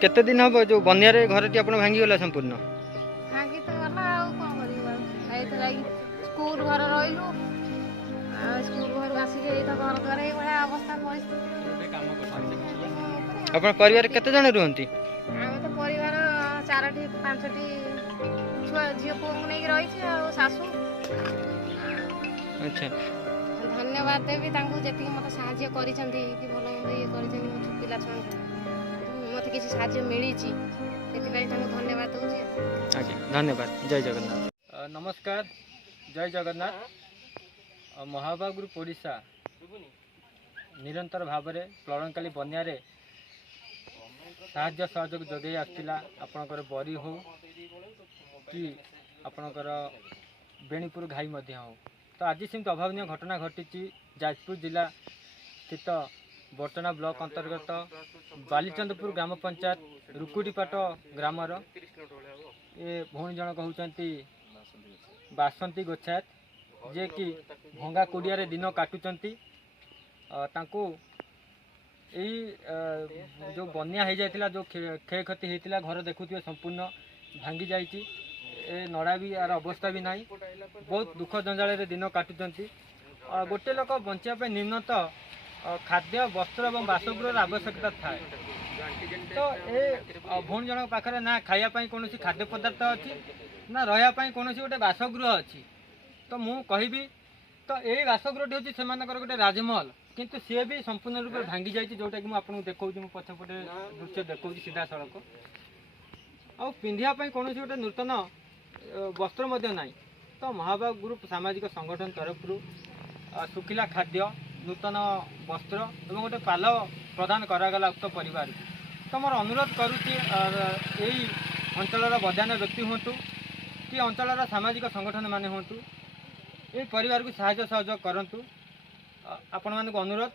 केते दिन हम जो बनिया रे घर टी आपण भांगी गला संपूर्ण भांगी तो गला आ कौन करिबा एथि लागि स्कूल घर रहिलु स्कूल घर आसी के तो घर करे बड़ा अवस्था परिस्थिति आपण परिवार केते जण रहंती आमे तो परिवार 4टी 5टी छुआ झियो को नै रही छी आ सासू अच्छा धन्यवाद देवी तांको जेति मते साहाय्य करिसंती कि भलो ये करिसंती मो पिला छुआ मते किसी साहाय्य मिली छी सेति भाई तांको धन्यवाद दउछी। आज्ञा धन्यवाद। जय जगन्नाथ। नमस्कार जय जगन्नाथ। महाबाबुर ओडिशा निरंतर भाव में प्रलयकाली बनिया साहाय्य सहयोग जोगे आसला आपणकर बरी हो कि आपणकर बेणीपुर घाई हो। तो आज सेमती अभावन घटना घटी जाजपुर जिला स्थित बर्तना ब्लॉक अंतर्गत बालीचंदपुर ग्राम पंचायत रुकुडीपाट ग्रामर ये भौणी जन कहते बासंती गोछायत जे कि भंगा कुड़िया दिन काटुचंती यही जो बन्या हो जाता जो क्षय क्षति होता घर देखुए संपूर्ण भांगी जाइए नड़ा भी यार अवस्था भी ना बहुत दुख जंजाल दिन काटुचंती गोटे लोक बचापी निम्नत खाद्य वस्त्र और बासगृह आवश्यकता थाए। तो ये भौणी जन पाखे ना खायापाई कौन खाद्य पदार्थ अच्छी ना रहा कौन गोटे बासगृह अच्छी। तो मु कहबी तो यही बासगृह हूँ से गोटे राजमहल किंतु सी भी संपूर्ण रूप से भांगी जाइए जोटा कि आपको देखा पछपटे दृश्य देखा सीधा सड़क आ पिंधापी कौन गोटे नूतन वस्त्र ना। तो महाबाबु ग्रुप सामाजिक संगठन तरफ सुखिला खाद्य नूतन वस्त्र और गोटे पाल प्रदान करागला उक्त परिवार। तो मोर अनुरोध करुच्ची यही अंचल बदान्य व्यक्ति हूँ कि अंचल सामाजिक संगठन मान हूँ ये परिवार को साहाय्य सहयोग करूँ। आपण मानक अनुरोध